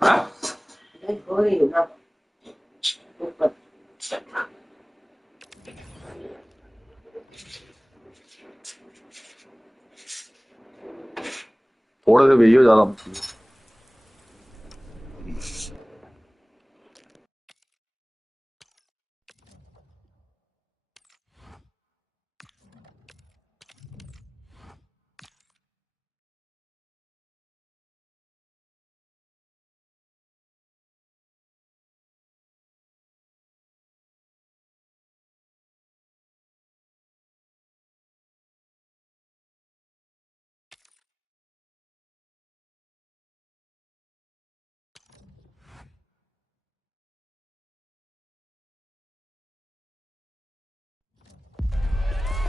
đấy có hiểu không? थोड़े से भेजियो ज्यादा मत।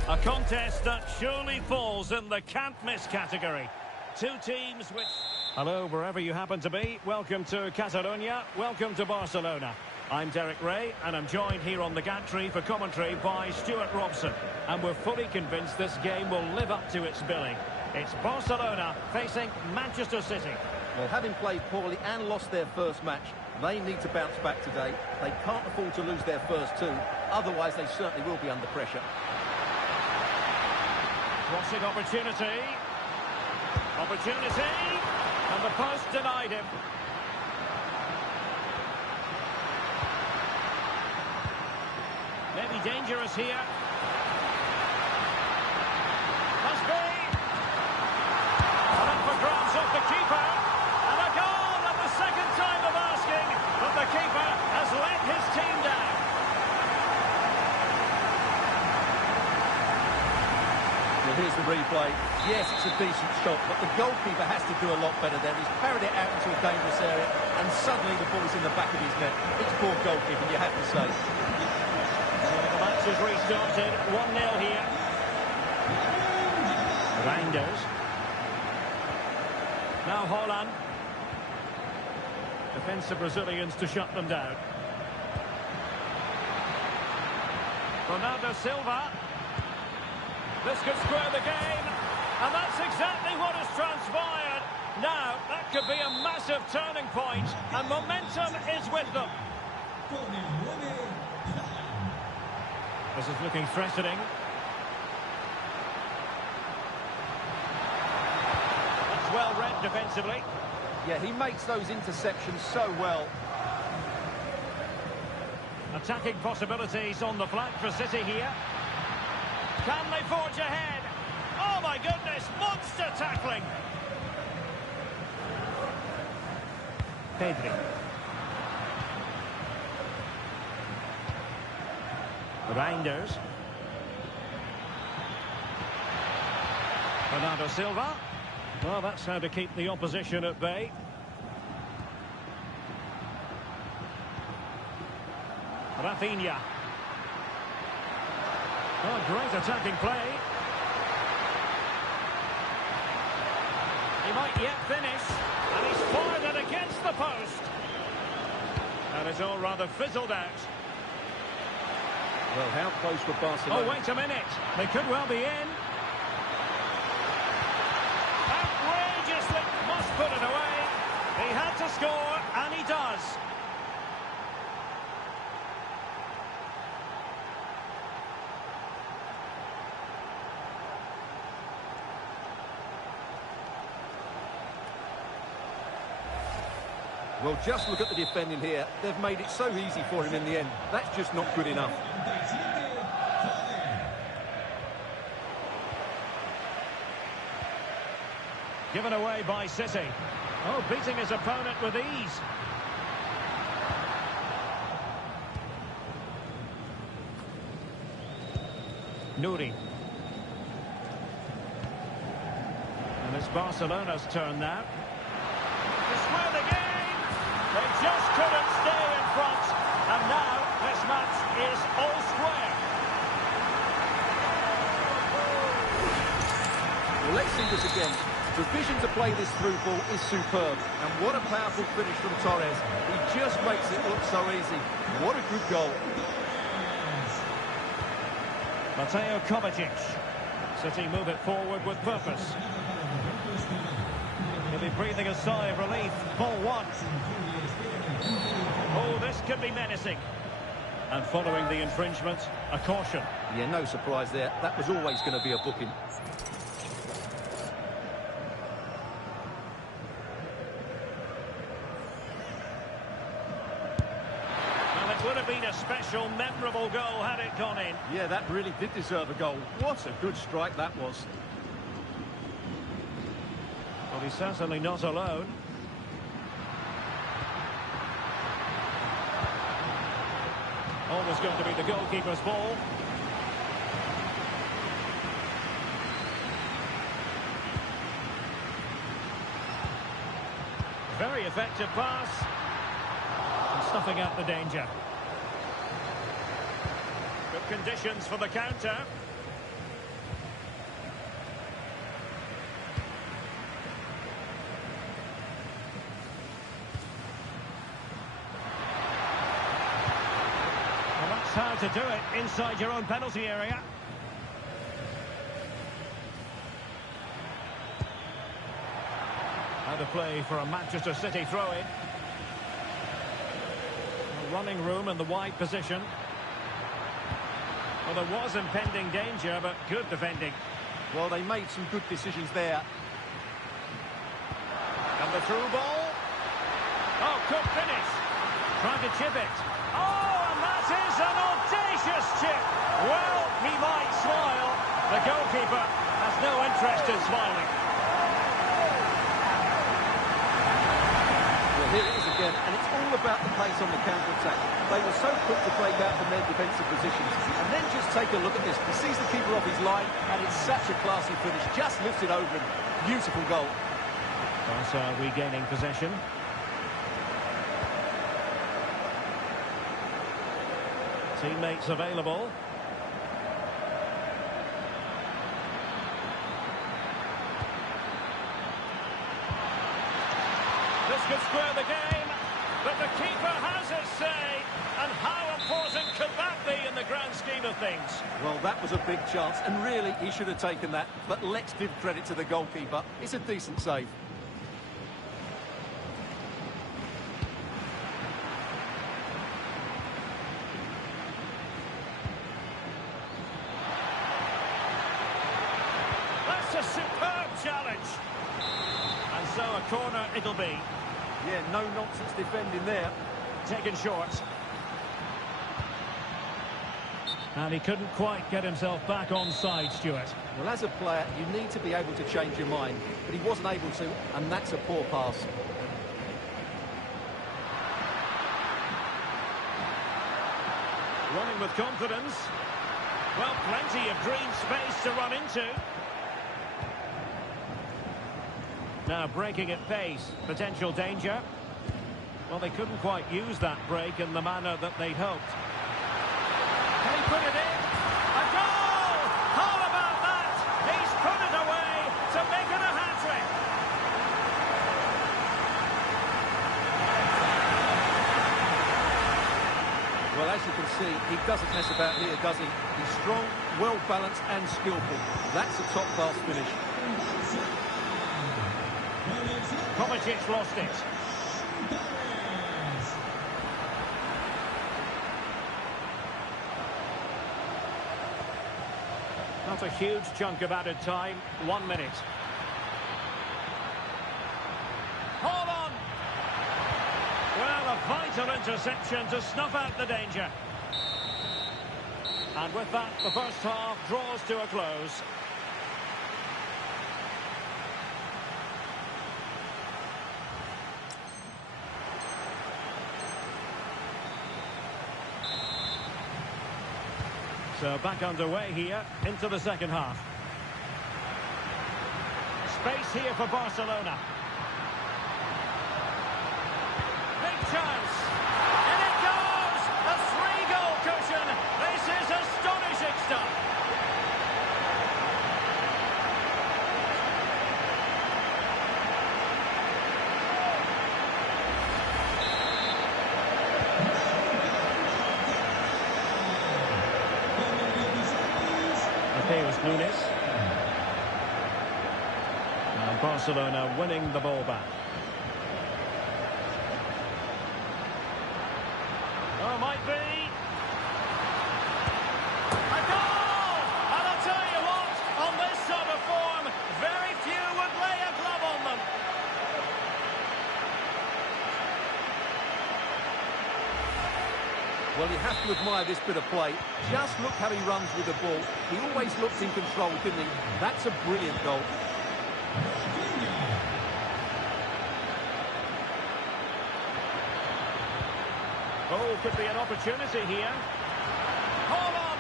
A contest that surely falls in the can't-miss category. Two teams with... Hello, wherever you happen to be. Welcome to Catalonia. Welcome to Barcelona. I'm Derek Ray, and I'm joined here on the gantry for commentary by Stuart Robson. And we're fully convinced this game will live up to its billing. It's Barcelona facing Manchester City. Well, having played poorly and lost their first match, they need to bounce back today. They can't afford to lose their first two. Otherwise, they certainly will be under pressure. Crossing opportunity. Opportunity. And the post denied him. Maybe dangerous here. Must be. And up for grabs off the keeper. And a goal at the second time of asking. But the keeper has let his team down. Here's the replay. Yes, it's a decent shot, but the goalkeeper has to do a lot better there. He's parried it out into a dangerous area, and suddenly the ball's in the back of his net. It's poor goalkeeping, you have to say. So the match has restarted. 1-0 here. Reinders. Now Holland. Defensive Brazilians to shut them down. Ronaldo Silva. This could square the game, and that's exactly what has transpired. Now, that could be a massive turning point, and momentum is with them. This is looking threatening. That's well read defensively. Yeah, he makes those interceptions so well. Attacking possibilities on the flank for City here. Can they forge ahead? Oh my goodness, monster tackling! Pedri. Reinders. Bernardo Silva. Well, that's how to keep the opposition at bay. Rafinha. Oh, great attacking play. He might yet finish. And he's fired it against the post. And it's all rather fizzled out. Well, how close were Barcelona? Oh, wait a minute. They could well be in. Outrageously must put it away. He had to score, and he does. Well, just look at the defending here. They've made it so easy for him in the end. That's just not good enough. Given away by City. Oh, beating his opponent with ease. Nouri. And it's Barcelona's turn now. To square the game. They just couldn't stay in front. And now this match is all square. Well, let's see this again. The vision to play this through ball is superb. And what a powerful finish from Torres. He just makes it look so easy. What a good goal. Mateo Kovacic. City move it forward with purpose. Maybe be breathing a sigh of relief. Ball one. Oh, this could be menacing. And following the infringement, a caution. Yeah, no surprise there. That was always going to be a booking. Well, it would have been a special, memorable goal had it gone in. Yeah, that really did deserve a goal. What a good strike that was. Well, he's certainly not alone. Always going to be the goalkeeper's ball. Very effective pass. And stuffing out the danger. Good conditions for the counter. How to do it inside your own penalty area. How to play for a Manchester City throw-in. Running room in the wide position. Well, there was impending danger, but good defending. Well, they made some good decisions there. And the through ball. Oh, good finish. Trying to chip it. Oh! That is an audacious chip. Well, he might smile. The goalkeeper has no interest in smiling. Well, here it is again, and it's all about the pace on the counter-attack. They were so quick to break out from their defensive positions. And then just take a look at this. He sees the keeper off his line, and it's such a classy finish. Just lifts it over him. Beautiful goal. Barca regaining possession. Teammates available. This could square the game, but the keeper has his say. And how important could that be in the grand scheme of things? Well, that was a big chance, and really, he should have taken that. But let's give credit to the goalkeeper. It's a decent save. A superb challenge. And so a corner it'll be. Yeah, no nonsense defending there. Taken short. And he couldn't quite get himself back on side, Stuart. Well, as a player, you need to be able to change your mind. But he wasn't able to, and that's a poor pass. Running with confidence. Well, plenty of green space to run into. Now breaking at pace, potential danger. Well, they couldn't quite use that break in the manner that they'd hoped. Can he put it in? A goal! How about that? He's put it away to make it a hat-trick. Well, as you can see, he doesn't mess about here, does he? He's strong, well-balanced and skillful. That's a top-class finish. Kovacic lost it. Not a huge chunk of added time. 1 minute. Hold on! Well, a vital interception to snuff out the danger. And with that, the first half draws to a close. So back underway here into the second half. Space here for Barcelona. Big chance. And it goes! A 3-goal cushion. This is astonishing stuff. Nunes. Barcelona winning the ball back. Oh, might be. A goal! And I'll tell you what, on this sort of form, very few would lay a glove on them. Well, you have to admire this bit of play. Just look how he runs with the ball. He always looked in control, didn't he? That's a brilliant goal. Oh, could be an opportunity here. Hold on!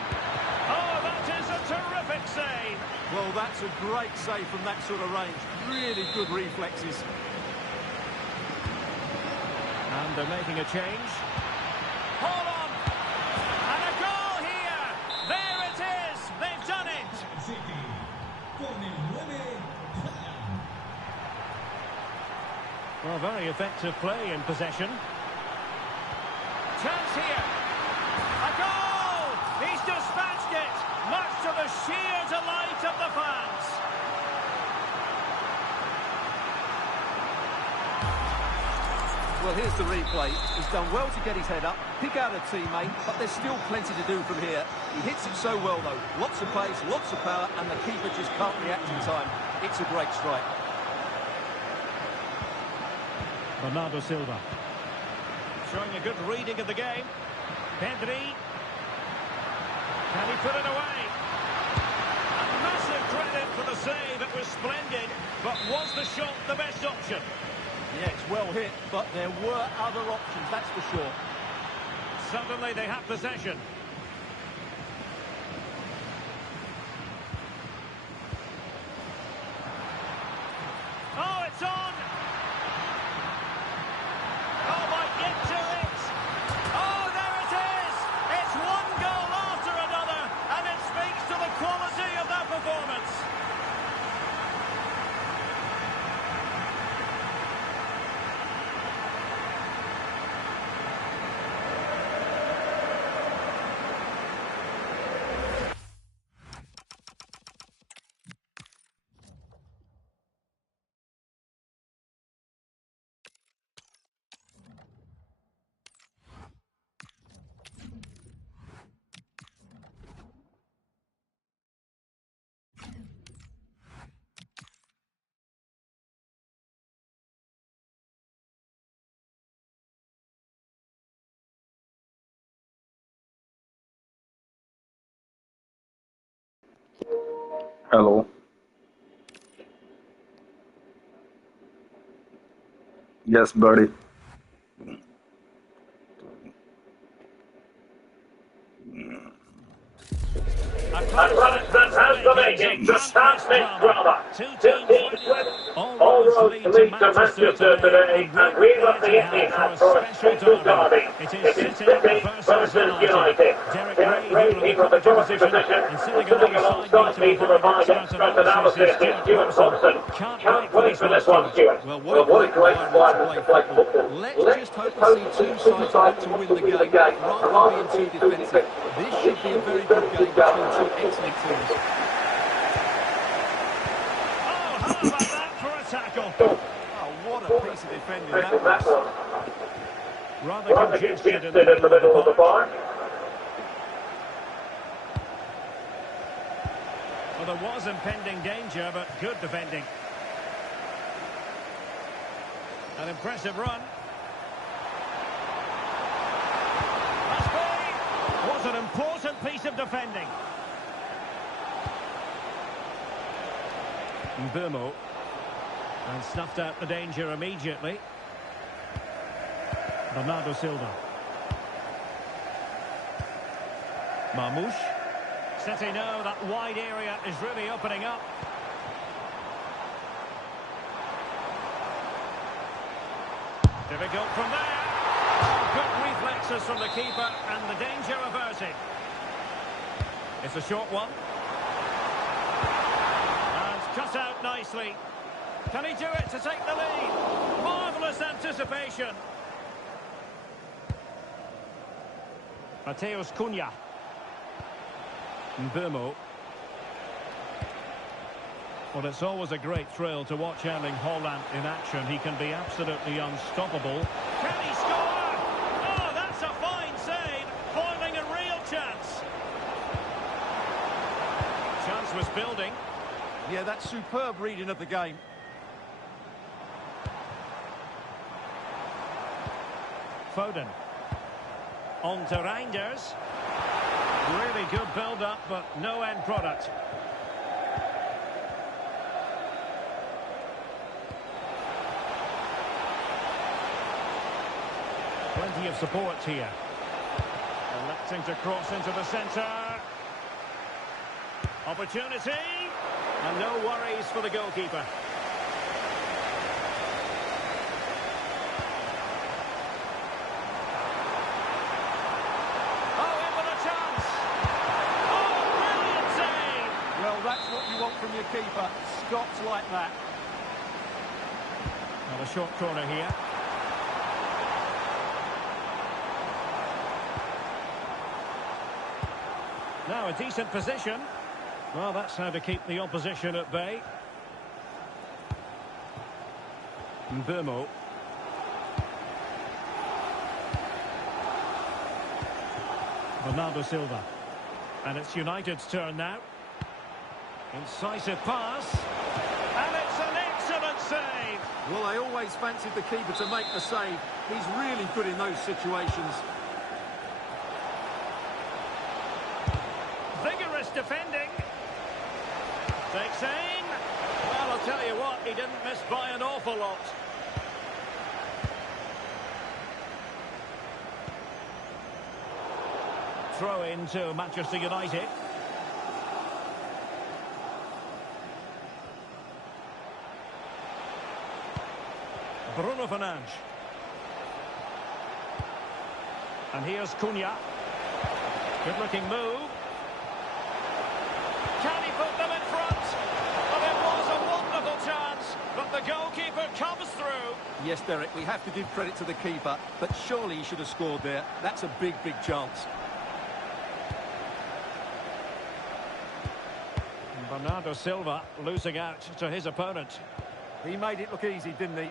Oh, that is a terrific save. Well, that's a great save from that sort of range. Really good reflexes. And they're making a change. Hold on! And a goal here! There it is! They've done it! Well, very effective play in possession. Chance here. A goal! He's dispatched it, much to the sheer delight of the fans. Well, here's the replay. He's done well to get his head up, pick out a teammate, but there's still plenty to do from here. He hits it so well, though. Lots of pace, lots of power, and the keeper just can't react in time. It's a great strike. Bernardo Silva. Showing a good reading of the game. Pedri. Can he put it away? A massive credit for the save. It was splendid. But was the shot the best option? Yeah, it's well hit, but there were other options, that's for sure. Suddenly they have possession. Oh, it's on! Oh, might get to it! Oh, there it is! It's one goal after another, and it speaks to the quality of their performance. Hello. Yes, buddy. Advancement has the making. The can't drama. Two teams all roads lead to Manchester today, and we're looking at the hat for a special derby. It is City versus United. Derek Ray from the position, and sitting alongside me to provide expert analysis is Stuart Thompson. Can't wait for this one, Stuart. Well, what a great environment to play football. Let's just hope to see two sides to win the game, rather than being too defensive. This should be a very good game between two excellent teams. Oh, how about that for a tackle? Oh, what a piece of defending that was. Rather congested in the middle of the park. Well, there was impending danger, but good defending. An impressive run. Must be. Was an important piece of defending. Mbeumo. And snuffed out the danger immediately. Bernardo Silva. Marmoush. City know that wide area is really opening up. Difficult from there. Oh, good reflexes from the keeper and the danger averted. It's a short one. And cut out nicely. Can he do it to take the lead? Marvellous anticipation. Mateus Cunha. Mbeumo. Well, it's always a great thrill to watch Erling Haaland in action. He can be absolutely unstoppable. Can he score? Oh, that's a fine save. Foiling a real chance. Chance was building. Yeah, that's superb reading of the game. Foden. On to Reinders. Really good build-up, but no end product. Plenty of support here. Electing to cross into the centre. Opportunity. And no worries for the goalkeeper. Oh, in with a chance. Oh, brilliant save. Well, that's what you want from your keeper. Stops like that. Well, a short corner here. Now a decent position. Well, that's how to keep the opposition at bay. Mbeumo. Bernardo Silva. And it's United's turn now. Incisive pass. And it's an excellent save. Well, I always fancied the keeper to make the save. He's really good in those situations. Vigorous defending. Takes aim. Well, I'll tell you what, he didn't miss by an awful lot. Throw into Manchester United. Bruno Fernandes. And here's Cunha. Good looking move. Can he put them in front? Well, it was a wonderful chance, but the goalkeeper comes through. Yes, Derek, we have to give credit to the keeper, but surely he should have scored there. That's a big, big chance. Bernardo Silva losing out to his opponent. He made it look easy, didn't he?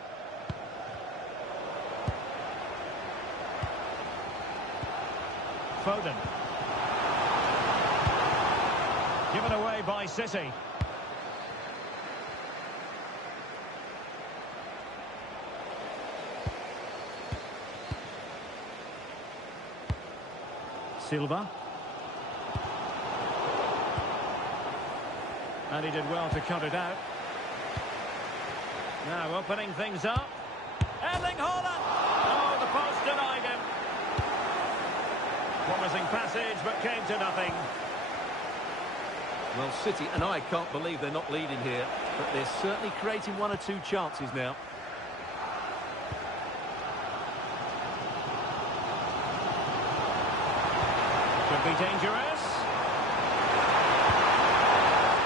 Foden. Given away by City. Silva. And he did well to cut it out. Now opening things up. Erling Haaland! Oh, the post denied him. Promising passage, but came to nothing. Well, City and I can't believe they're not leading here, but they're certainly creating one or two chances now. Could be dangerous.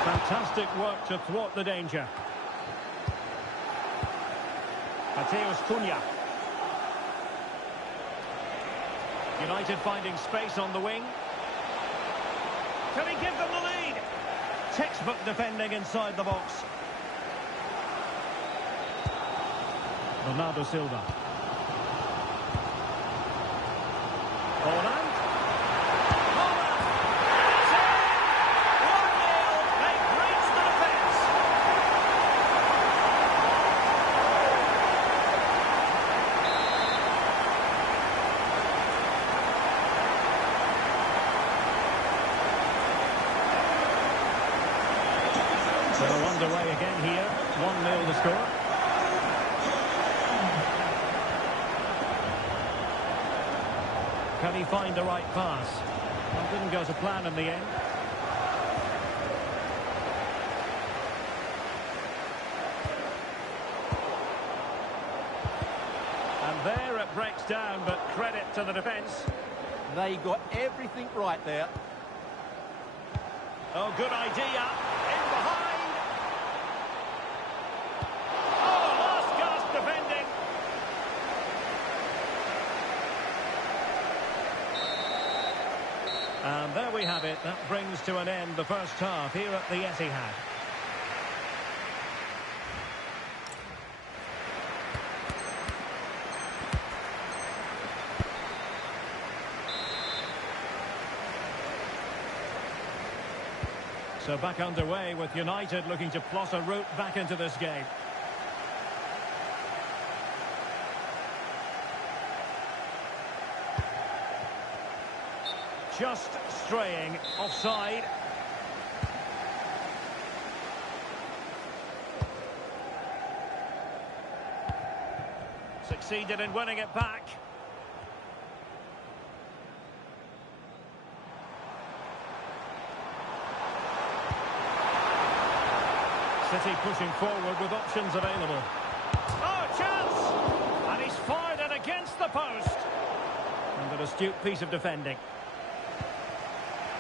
Fantastic work to thwart the danger. Mateus Cunha. United finding space on the wing. Can he give them the lead? Textbook defending inside the box. Bernardo Silva. Haaland. They're underway again here. 1-0 the score. Can he find the right pass? Well, didn't go to plan in the end. And there it breaks down, but credit to the defence. They got everything right there. Oh, good idea. In behind. Oh, last gasp defending. And there we have it. That brings to an end the first half here at the Etihad. So back underway with United looking to plot a route back into this game. Just straying offside. Succeeded in winning it back. City pushing forward with options available. Oh, chance! And he's fired it against the post. And an astute piece of defending.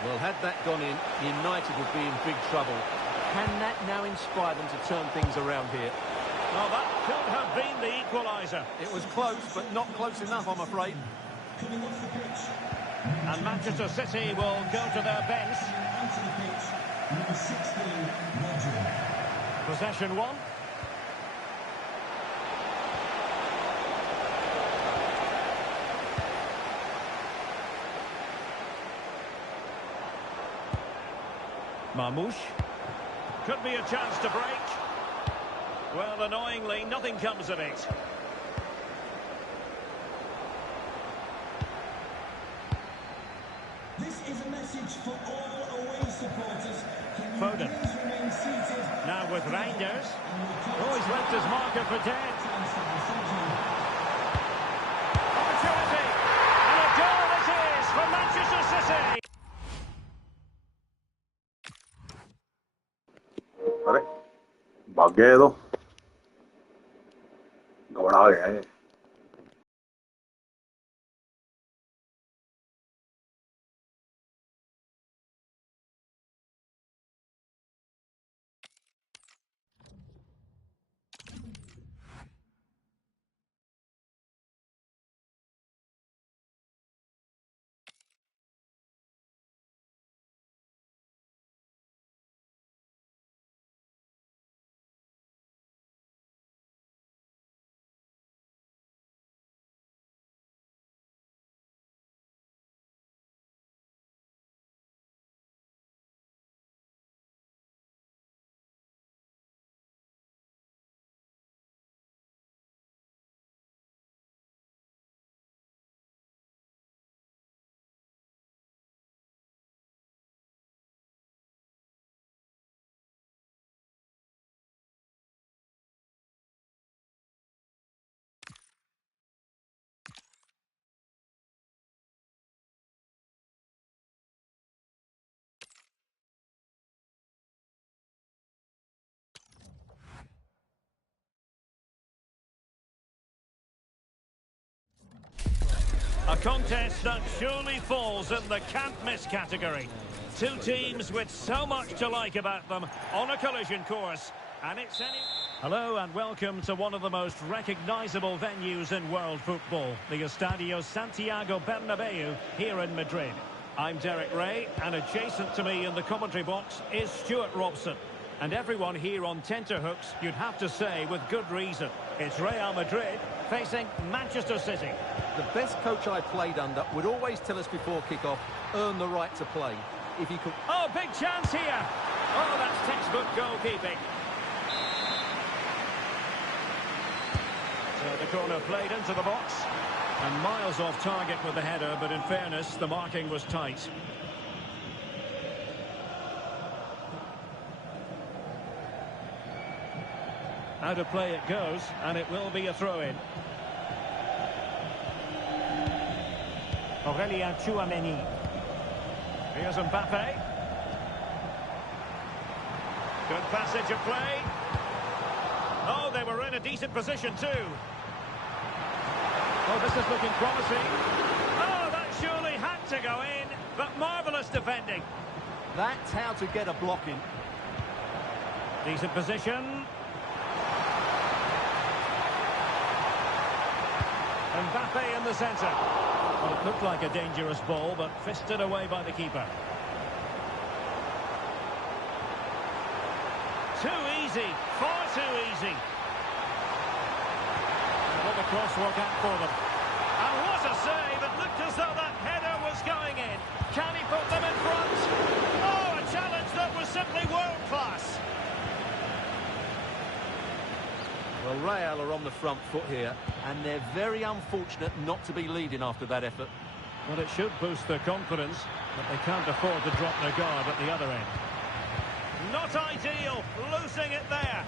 Well, had that gone in, United would be in big trouble. Can that now inspire them to turn things around here? Well, that could have been the equaliser. It was close, but not close enough, I'm afraid. And Manchester City will go to their bench. Possession one. Marmoush. Could be a chance to break. Well, annoyingly, nothing comes of it. This is a message for all away supporters. Can you Foden. please remain seated? Now with Reinders. Oh, he's left his marker for dead. Opportunity. And a goal it is for Manchester City. अरे भाग गया ये तो घबरा गया है A contest that surely falls in the can't-miss category. Two teams with so much to like about them on a collision course. And it's any... Hello and welcome to one of the most recognisable venues in world football, the Estadio Santiago Bernabeu here in Madrid. I'm Derek Ray, and adjacent to me in the commentary box is Stuart Robson. And everyone here on tenterhooks, you'd have to say with good reason. It's Real Madrid facing Manchester City. The best coach I played under would always tell us before kick-off, earn the right to play. If you could... Oh, big chance here. Oh, that's textbook goalkeeping. So the corner played into the box. And miles off target with the header, but in fairness, the marking was tight. Out of play it goes, and it will be a throw-in. Aurélien Tchouameni. Here's Mbappe. Good passage of play. Oh, they were in a decent position too. Oh, this is looking promising. Oh, that surely had to go in, but marvellous defending. That's how to get a block in. Decent position. Mbappe in the centre. Well, it looked like a dangerous ball, but fisted away by the keeper. Too easy, far too easy. And will the cross work out for them? And what a save! It looked as though that header was going in. Can he put them in front? Oh, a challenge that was simply front foot here, and they're very unfortunate not to be leading after that effort. Well, it should boost their confidence, but they can't afford to drop their guard at the other end. Not ideal, losing it there.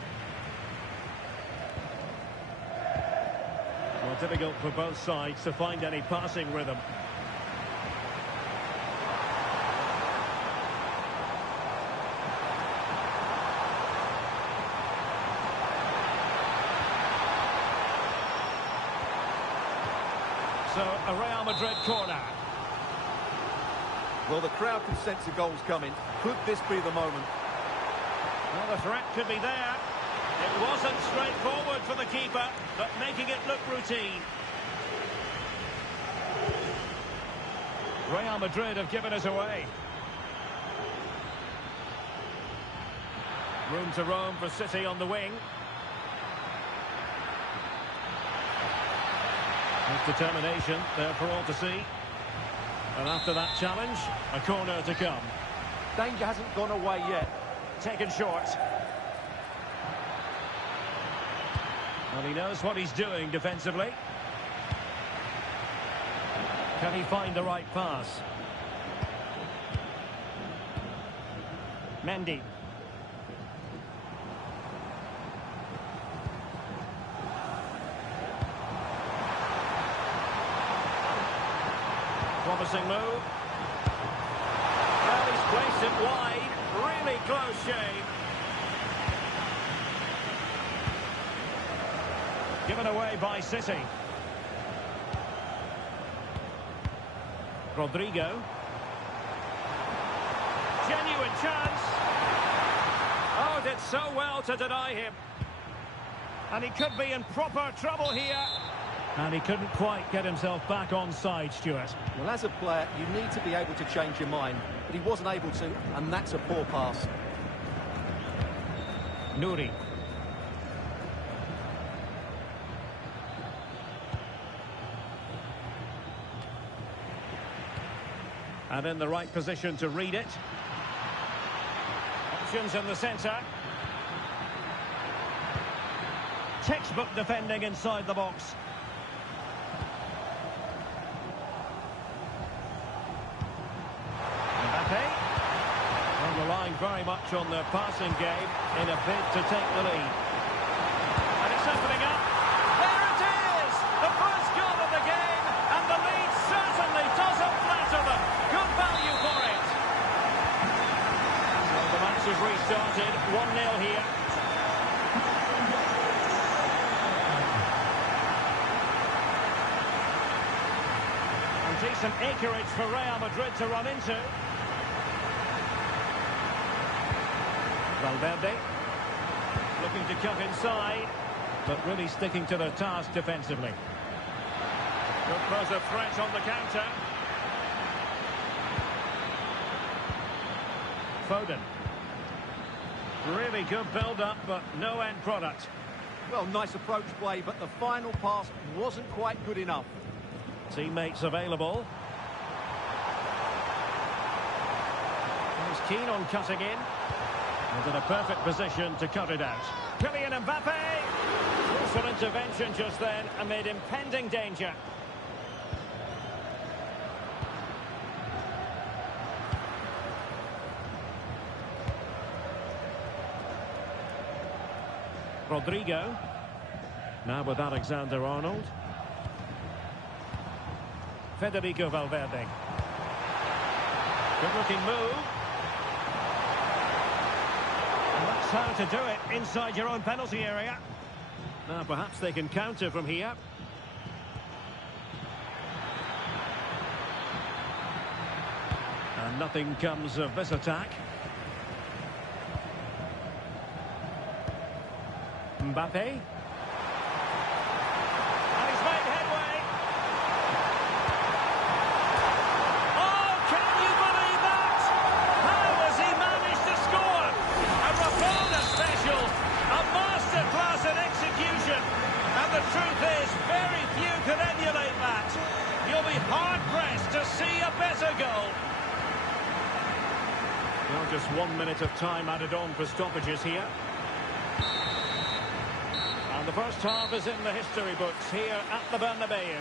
Well, difficult for both sides to find any passing rhythm. So, a Real Madrid corner. Well, the crowd can sense the goal's coming. Could this be the moment? Well, the threat could be there. It wasn't straightforward for the keeper, but making it look routine. Real Madrid have given us away. Room to roam for City on the wing. His determination there for all to see. And after that challenge, a corner to come. Danger hasn't gone away yet. Taken short. Well, he knows what he's doing defensively. Can he find the right pass? Mendy. Promising move. Well, he's placed it wide. Really close shave. Given away by City. Rodrigo. Genuine chance. Oh, did so well to deny him. And he could be in proper trouble here. And he couldn't quite get himself back on side, Stuart. Well, as a player, you need to be able to change your mind. But he wasn't able to, and that's a poor pass. Nouri. And in the right position to read it. Options in the centre. Textbook defending inside the box. Relying very much on their passing game in a bid to take the lead. And it's opening up. There it is! The first goal of the game, and the lead certainly doesn't flatter them. Good value for it. Well, the match has restarted. 1-0 here. And decent acreage for Real Madrid to run into. Valverde looking to cut inside, but really sticking to their task defensively. Good pose of threat on the counter. Foden. Really good build-up, but no end product. Well, nice approach play, but the final pass wasn't quite good enough. Teammates available. He's keen on cutting in. And in a perfect position to cut it out. Kylian Mbappe! Crucial intervention just then amid impending danger. Rodrigo. Now with Alexander-Arnold. Federico Valverde. Good looking move. That's how to do it inside your own penalty area. Now perhaps they can counter from here. And nothing comes of this attack. Mbappe. And he's made headway. Oh, can you believe that? How has he managed to score? A Rabona special. A masterclass in execution. And the truth is, very few can emulate that. You'll be hard-pressed to see a better goal. Well, just 1 minute of time added on for stoppages here. And the first half is in the history books here at the Bernabeu.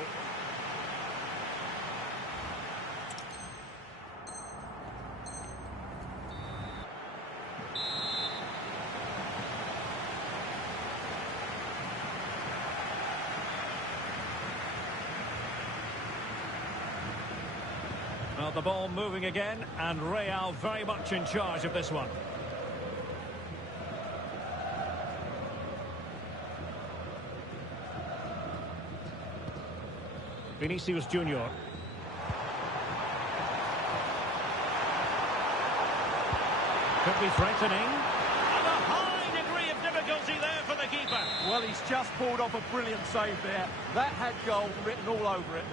Well, the ball moving again, and Real very much in charge of this one. Vinicius Junior. Could be threatening. And a high degree of difficulty there for the keeper. Well, he's just pulled off a brilliant save there. That had goal written all over it.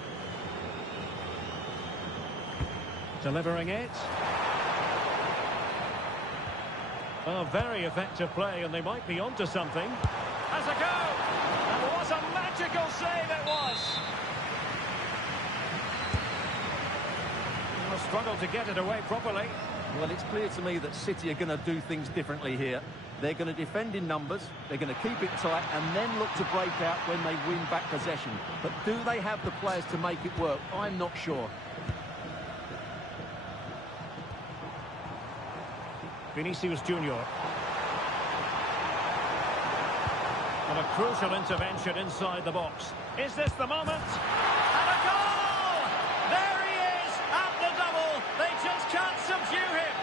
Delivering it. Oh, very effective play, and they might be onto something. Has a go! And what a magical save it was! Will struggle to get it away properly. Well, it's clear to me that City are going to do things differently here. They're going to defend in numbers, they're going to keep it tight, and then look to break out when they win back possession. But do they have the players to make it work? I'm not sure. Vinicius Junior. And a crucial intervention inside the box. Is this the moment? And a goal! There he is at the double. They just can't subdue him.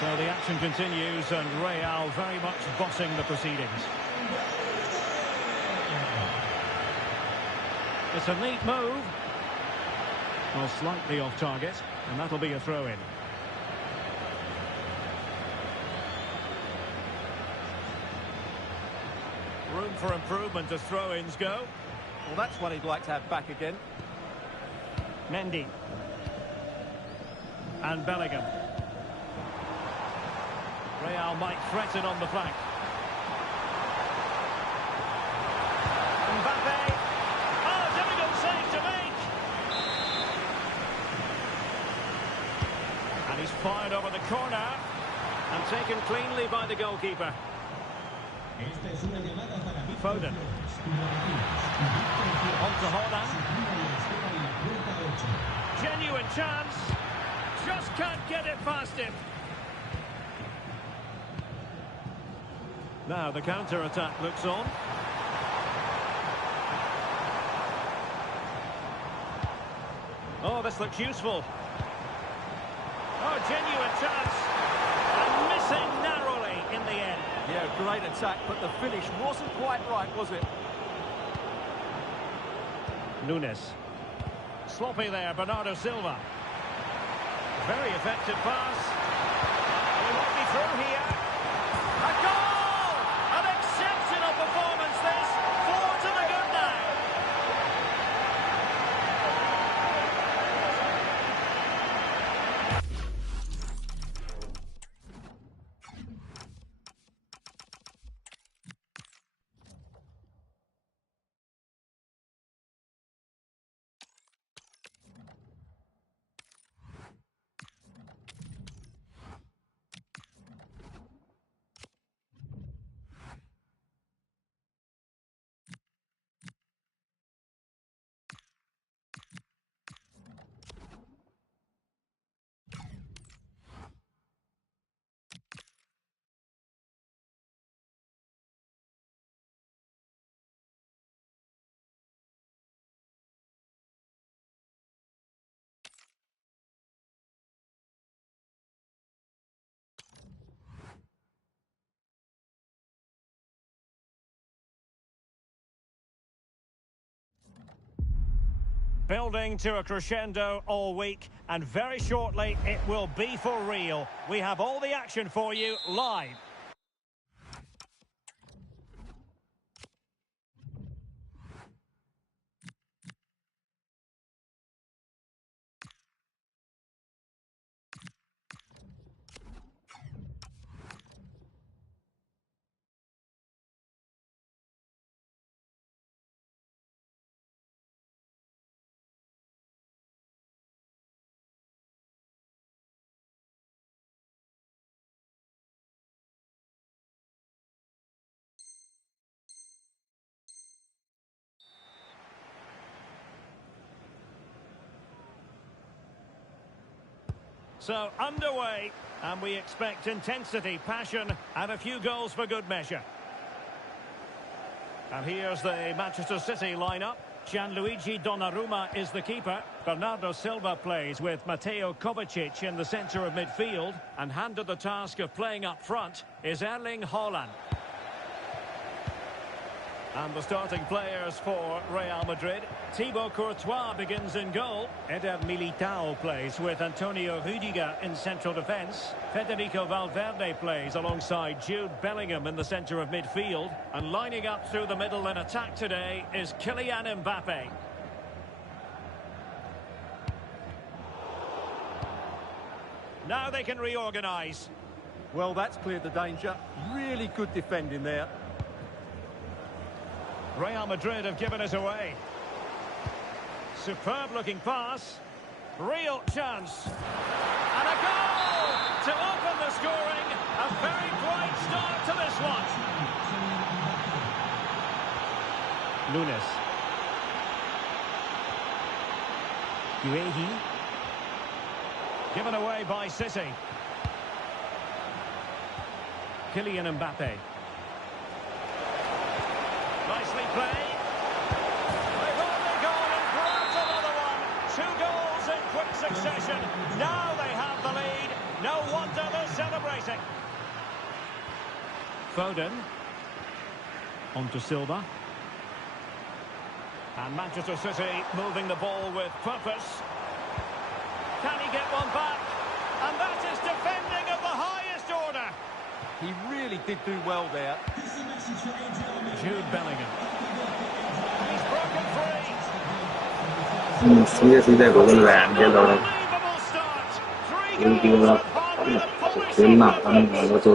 So the action continues, and Real very much bossing the proceedings. It's a neat move. Well, slightly off target, and that'll be a throw-in. Room for improvement as throw-ins go. Well, that's one he'd like to have back again. Mendy. And Bellingham. Real might threaten on the flank. Mbappe. Oh, difficult save to make. And he's fired over the corner and taken cleanly by the goalkeeper. Foden. On to Holland. Genuine chance. Just can't get it past him. Now the counter-attack looks on. Oh, this looks useful. Oh, genuine chance. And missing narrowly in the end. Yeah, great attack, but the finish wasn't quite right, was it? Nunes. Sloppy there, Bernardo Silva. Very effective pass. We might be through here. A goal! An exceptional performance this. 4 to the good now. Building to a crescendo all week, and very shortly it will be for real. We have all the action for you live. So underway, and we expect intensity, passion, and a few goals for good measure. And here's the Manchester City lineup. Gianluigi Donnarumma is the keeper. Bernardo Silva plays with Mateo Kovacic in the centre of midfield. And handed the task of playing up front is Erling Haaland. And the starting players for Real Madrid. Thibaut Courtois begins in goal. Eder Militao plays with Antonio Rudiger in central defence. Federico Valverde plays alongside Jude Bellingham in the centre of midfield. And lining up through the middle in attack today is Kylian Mbappe. Now they can reorganise. Well, that's cleared the danger. Really good defending there. Real Madrid have given it away. Superb looking pass. Real chance. And a goal to open the scoring. A very bright start to this one. Nunes. Guehi. Given away by City. Kylian Mbappe. Nicely played. They've only gone and grabbed another one. 2 goals in quick succession. Now they have the lead. No wonder they're celebrating. Foden. On to Silva. And Manchester City moving the ball with purpose. Can he get one back? And that is defending of the highest order. He really did do well there. Jude Bellingham. He's broken free. 新嘅時代嗰個靚嘅咯， Unbelievable start. 3 已經 goals 啦，upon with a 就 Polish 點啊， equivalent. 我就